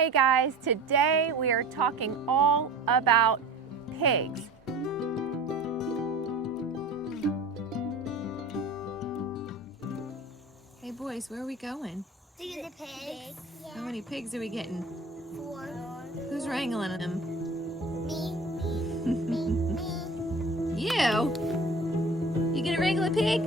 Hey guys, today we are talking all about pigs. Hey boys, where are we going? To the pigs. How many pigs are we getting? 4. Who's wrangling them? Me. You gonna wrangle a pig?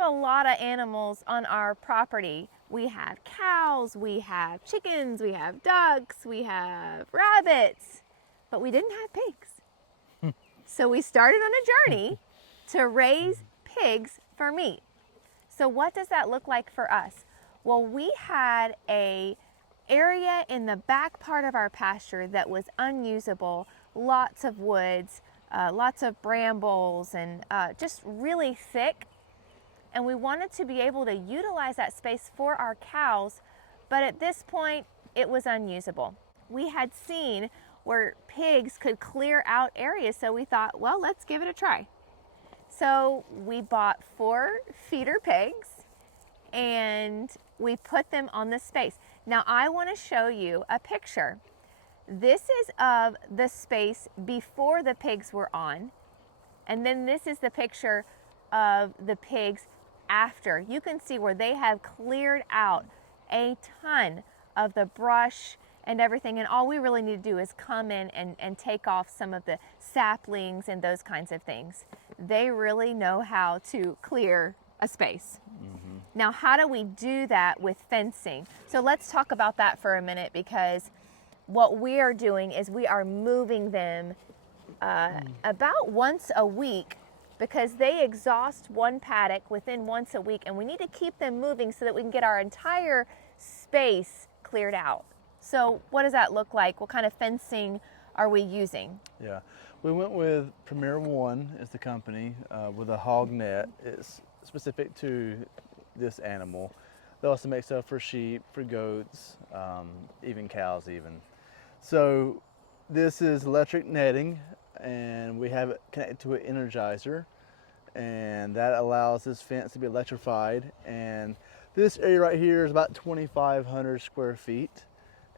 A lot of animals on our property. We have cows, we have chickens, we have ducks, we have rabbits, but we didn't have pigs. So we started on a journey to raise pigs for meat. So what does that look like for us? Well, we had a area in the back part of our pasture that was unusable, lots of woods, lots of brambles, and just really thick. And we wanted to be able to utilize that space for our cows, but at this point it was unusable. We had seen where pigs could clear out areas, so we thought, well, let's give it a try. So we bought 4 feeder pigs and we put them on this space. Now I want to show you a picture. This is of the space before the pigs were on, and then this is the picture of the pigs after. You can see where they have cleared out a ton of the brush and everything, and all we really need to do is come in and take off some of the saplings and those kinds of things. They really know how to clear a space. Now, how do we do that with fencing? So let's talk about that for a minute, because what we are doing is we are moving them about once a week, because they exhaust one paddock within once a week, and we need to keep them moving so that we can get our entire space cleared out. So what does that look like? What kind of fencing are we using? Yeah, we went with Premier One as the company with a hog net. It's specific to this animal. They also make stuff for sheep, for goats, even cows even. So this is electric netting, and we have it connected to an energizer, and that allows this fence to be electrified. And this area right here is about 2,500 square feet,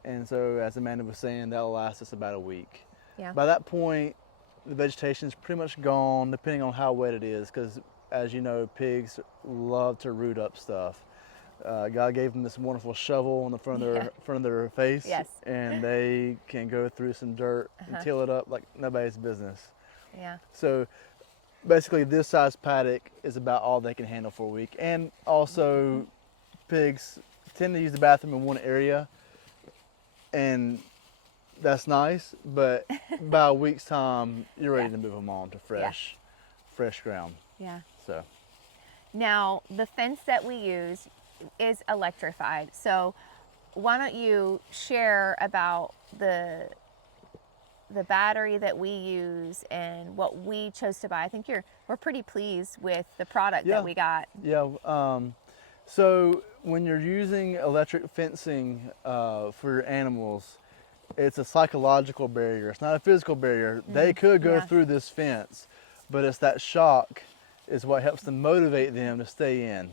and so as Amanda was saying, that'll last us about a week. Yeah. By that point, the vegetation is pretty much gone, depending on how wet it is, because as you know, pigs love to root up stuff. God gave them this wonderful shovel on the front of their face, Yes. and they can go through some dirt and till it up like nobody's business. Yeah. So basically, this size paddock is about all they can handle for a week. And also, pigs tend to use the bathroom in one area, and that's nice. But by a week's time, you're ready to move them on to fresh ground. Yeah. So now the fence that we use is electrified. So why don't you share about the battery that we use and what we chose to buy? I think we're pretty pleased with the product that we got. Yeah. So when you're using electric fencing for your animals, it's a psychological barrier. It's not a physical barrier. They could go through this fence, but it's that shock is what helps them motivate them to stay in.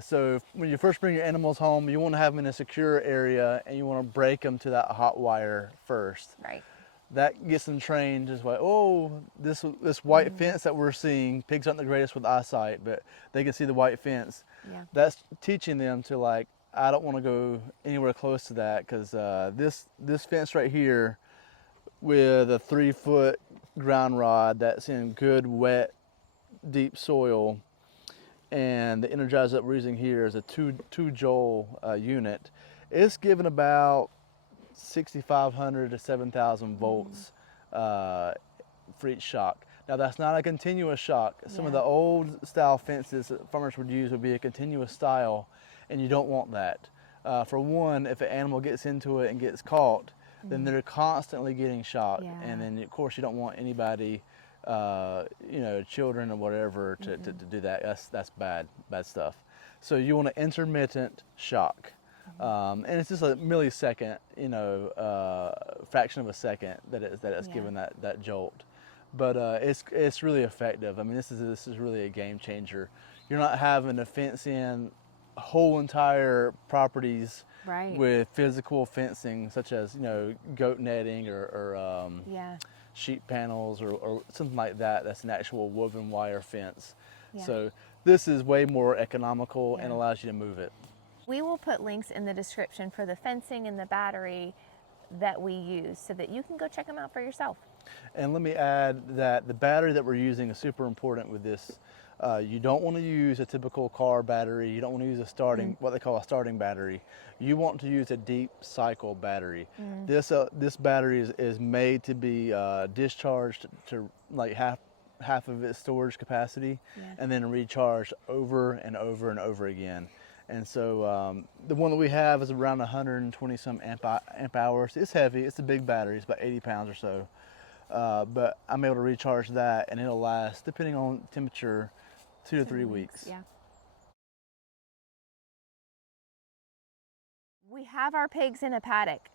So when you first bring your animals home, you want to have them in a secure area, and you want to break them to that hot wire first. Right. That gets them trained as well. Oh, this white fence that we're seeing, pigs aren't the greatest with eyesight, but they can see the white fence. Yeah. That's teaching them to like, I don't want to go anywhere close to that because this fence right here with a 3-foot ground rod that's in good wet deep soil, and the energizer that we're using here is a two joule unit. It's given about 6,500 to 7,000 volts for each shock. Now that's not a continuous shock. Some of the old style fences that farmers would use would be a continuous style, and you don't want that. For one, if an animal gets into it and gets caught, then they're constantly getting shocked, and then of course you don't want anybody, children or whatever, to do that. That's bad stuff. So you want an intermittent shock. And it's just a millisecond, fraction of a second that it's given that jolt. But it's really effective. I mean, this is really a game changer. You're not having to fence in whole entire properties with physical fencing, such as goat netting or sheep panels or something like that. That's an actual woven wire fence. So this is way more economical and allows you to move it. We will put links in the description for the fencing and the battery that we use so that you can go check them out for yourself. And let me add that the battery that we're using is super important with this. You don't want to use a typical car battery. You don't want to use what they call a starting battery. You want to use a deep cycle battery. This battery is made to be discharged to like half of its storage capacity, and then recharged over and over and over again. And so the one that we have is around 120 some amp hours. It's heavy. It's a big battery. It's about 80 pounds or so. But I'm able to recharge that, and it'll last, depending on temperature, 2 to 3 weeks. Yeah. We have our pigs in a paddock.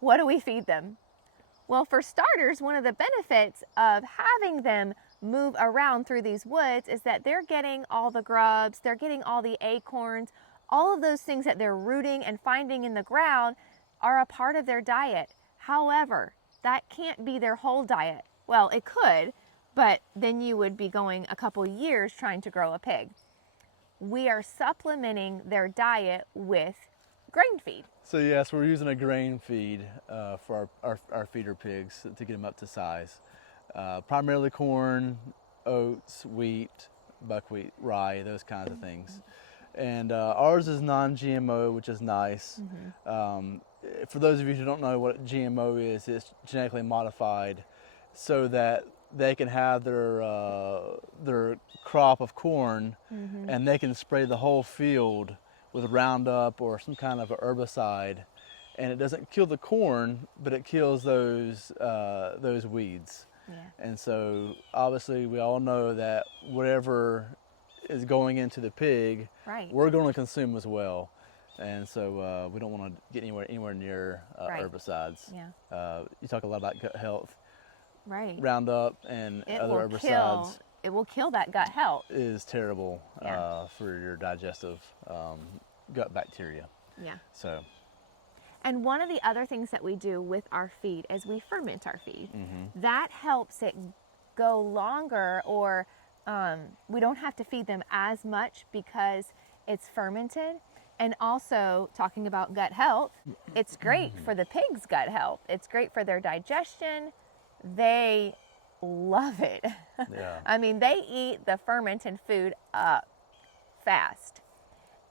What do we feed them? Well, for starters, one of the benefits of having them move around through these woods is that they're getting all the grubs, they're getting all the acorns, all of those things that they're rooting and finding in the ground are a part of their diet. However, that can't be their whole diet. Well, it could, but then you would be going a couple years trying to grow a pig. We are supplementing their diet with grain feed. So yes, we're using a grain feed for our feeder pigs to get them up to size. Primarily corn, oats, wheat, buckwheat, rye, those kinds of things. And ours is non-GMO, which is nice. For those of you who don't know what GMO is, it's genetically modified so that they can have their crop of corn and they can spray the whole field with Roundup or some kind of a herbicide, and it doesn't kill the corn, but it kills those weeds. And so obviously we all know that whatever is going into the pig, we're going to consume as well. And so we don't want to get anywhere near herbicides. You talk a lot about gut health. Roundup and other herbicides. It will kill that gut health. Is terrible for your digestive gut bacteria. So. And one of the other things that we do with our feed is we ferment our feed. That helps it go longer, or we don't have to feed them as much because it's fermented. And also, talking about gut health, it's great for the pig's gut health. It's great for their digestion. They love it. I mean, they eat the fermented food up fast.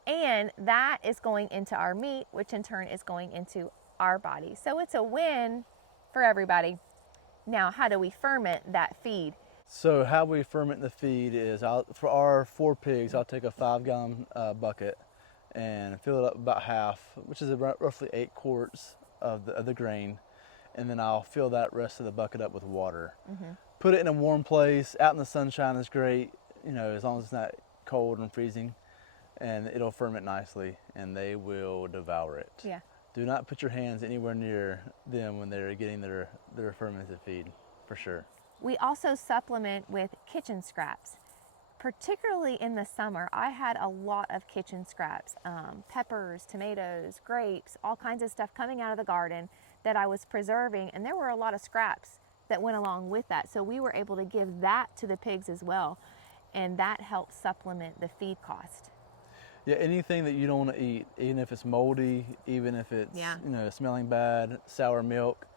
And that is going into our meat, which in turn is going into our body. So it's a win for everybody. Now, how do we ferment that feed? So how we ferment the feed is, for our 4 pigs, I'll take a 5-gallon bucket and fill it up about half, which is about roughly 8 quarts of the grain. And then I'll fill that rest of the bucket up with water. Put it in a warm place. Out in the sunshine is great, as long as it's not cold and freezing. And it'll ferment nicely, and they will devour it. Do not put your hands anywhere near them when they're getting their fermented feed, for sure. We also supplement with kitchen scraps. Particularly in the summer, I had a lot of kitchen scraps, peppers, tomatoes, grapes, all kinds of stuff coming out of the garden that I was preserving, and there were a lot of scraps that went along with that. So we were able to give that to the pigs as well, and that helped supplement the feed cost. Yeah, anything that you don't want to eat, even if it's moldy, even if it's Yeah. smelling bad, sour milk,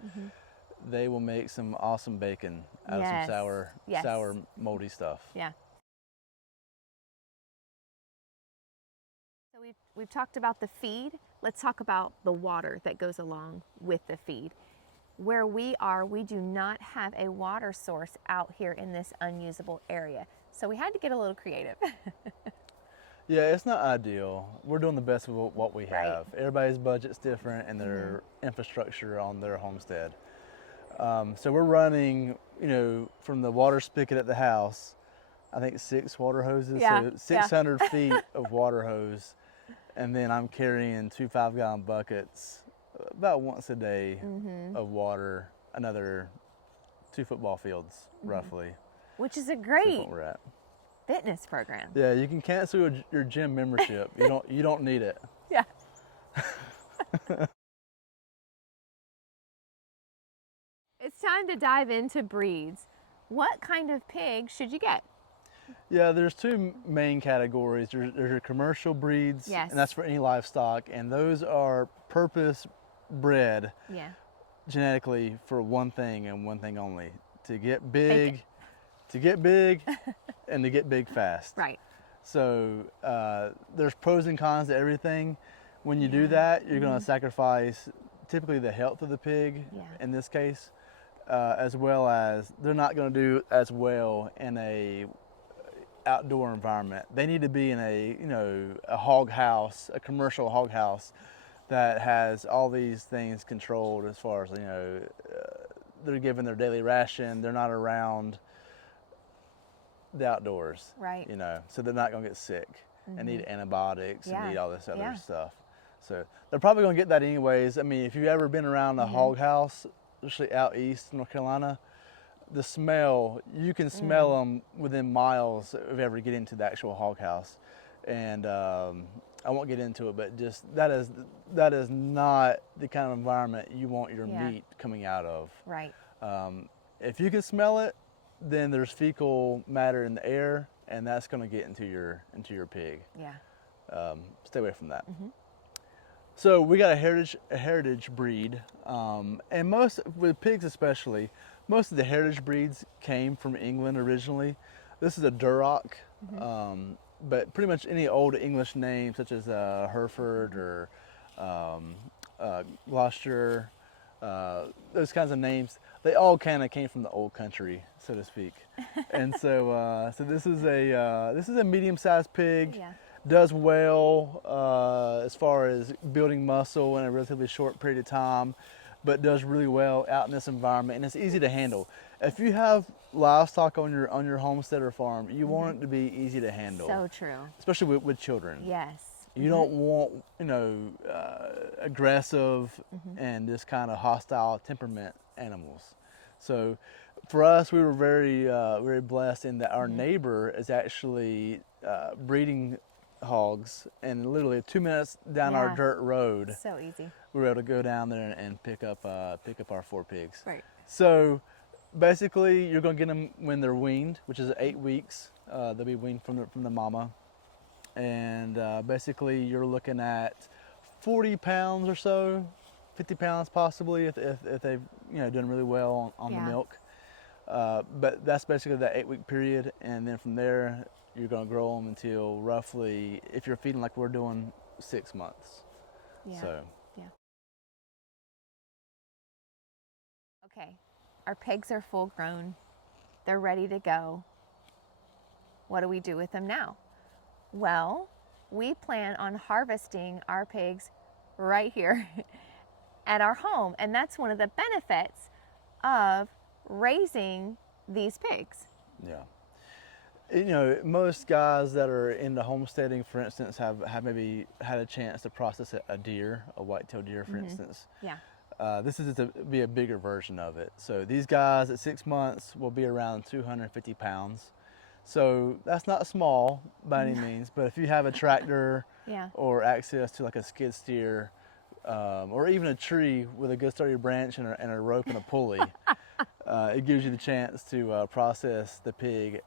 they will make some awesome bacon out of some Yes. sour moldy stuff. Yeah. So we've talked about the feed. Let's talk about the water that goes along with the feed. Where we are, we do not have a water source out here in this unusable area. So we had to get a little creative. Yeah, it's not ideal. We're doing the best with what we Right. have. Everybody's budget's different and their infrastructure on their homestead. So we're running, from the water spigot at the house, I think 6 water hoses, Yeah, so 600 feet of water hose. And then I'm carrying 2 5-gallon buckets about once a day of water, another 2 football fields, roughly. Which is a That's great what we're at. fitness program. Yeah, you can cancel your gym membership. You don't need it. Yeah. It's time to dive into breeds. What kind of pig should you get? Yeah, there's 2 main categories. There's your commercial breeds, Yes. and that's for any livestock, and those are purpose bred Yeah. genetically for one thing and one thing only: to get big, and to get big fast. Right. So there's pros and cons to everything. When you do that, you're going to sacrifice typically the health of the pig, Yeah. in this case, as well as they're not going to do as well in a outdoor environment. They need to be in a hog house, a commercial hog house that has all these things controlled as far as they're given their daily ration. They're not around the outdoors, Right. so they're not going to get sick and need antibiotics Yeah. and need all this other Yeah. stuff. So they're probably going to get that anyways. I mean, if you've ever been around a hog house, especially out east in North Carolina, the smell, you can smell them within miles of ever getting to the actual hog house. And I won't get into it, but just that is not the kind of environment you want your Yeah. meat coming out of. Right. If you can smell it, then there's fecal matter in the air, and that's going to get into your pig. Yeah. Stay away from that. So we got a heritage breed, and most with pigs especially, most of the heritage breeds came from England originally. This is a Duroc, but pretty much any old English name such as Hereford or Gloucester, those kinds of names, they all kind of came from the old country, so to speak. And so this is a medium-sized pig. Yeah. Does well as far as building muscle in a relatively short period of time, but does really well out in this environment, and it's easy to handle. If you have livestock on your homestead or farm, you want it to be easy to handle, So true. especially with children. Yes. You don't want aggressive and this kind of hostile temperament animals. So for us, we were very blessed in that our neighbor is actually breeding hogs, and literally 2 minutes down our Yeah. dirt road, So easy. we were able to go down there and pick up our 4 pigs. Right. So basically, you're going to get them when they're weaned, which is 8 weeks. They'll be weaned from the mama, and basically you're looking at 40 pounds or so, 50 pounds possibly if they've done really well on the Yeah. milk. But that's basically that 8-week period, and then from there you're going to grow them until roughly, if you're feeding like we're doing, 6 months. Yeah. So Okay. Our pigs are full grown. They're ready to go. What do we do with them now? Well, we plan on harvesting our pigs right here at our home, and that's one of the benefits of raising these pigs. yeah. Most guys that are into homesteading, for instance, have maybe had a chance to process a deer, a white-tailed deer, for instance. Yeah. This is to be a bigger version of it. So these guys at 6 months will be around 250 pounds. So that's not small by any means, but if you have a tractor Yeah. or access to like a skid steer, or even a tree with a good sturdy branch and a rope and a pulley, it gives you the chance to process the pig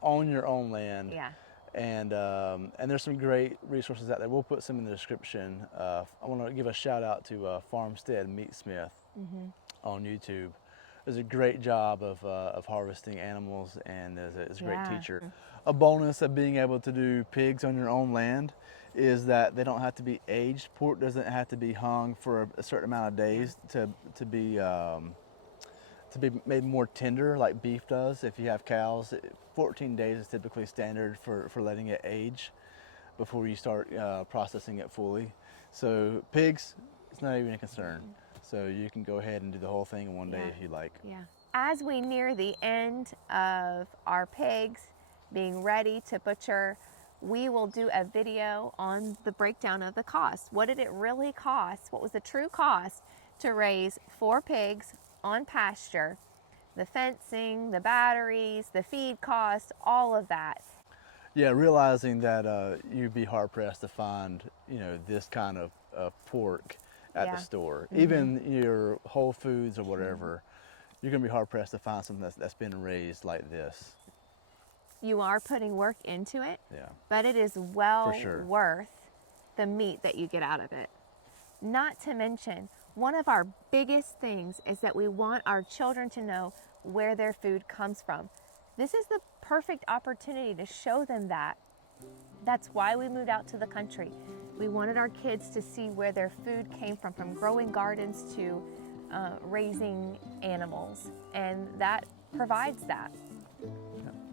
on your own land Yeah. And there's some great resources out there. We'll put some in the description. I want to give a shout out to Farmstead Meatsmith on YouTube. Does a great job of harvesting animals, and is a great teacher. A bonus of being able to do pigs on your own land is that they don't have to be aged. Pork doesn't have to be hung for a certain amount of days to be made more tender like beef does. If you have cows, 14 days is typically standard for letting it age before you start processing it fully. So pigs, it's not even a concern. So you can go ahead and do the whole thing in one day if you like. Yeah. As we near the end of our pigs being ready to butcher, we will do a video on the breakdown of the cost. What did it really cost? What was the true cost to raise 4 pigs on pasture? The fencing, the batteries, the feed cost, all of that. Yeah, realizing that you'd be hard pressed to find, this kind of pork at the store. Even your Whole Foods or whatever, you're gonna be hard pressed to find something that's been raised like this. You are putting work into it, Yeah. but it is well For sure. worth the meat that you get out of it. Not to mention, one of our biggest things is that we want our children to know where their food comes from. This is the perfect opportunity to show them that. That's why we moved out to the country. We wanted our kids to see where their food came from growing gardens to raising animals, and that provides that.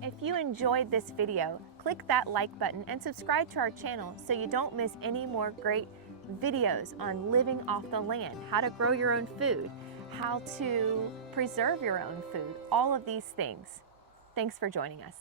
If you enjoyed this video, click that like button and subscribe to our channel so you don't miss any more great videos on living off the land, how to grow your own food, how to preserve your own food, all of these things. Thanks for joining us.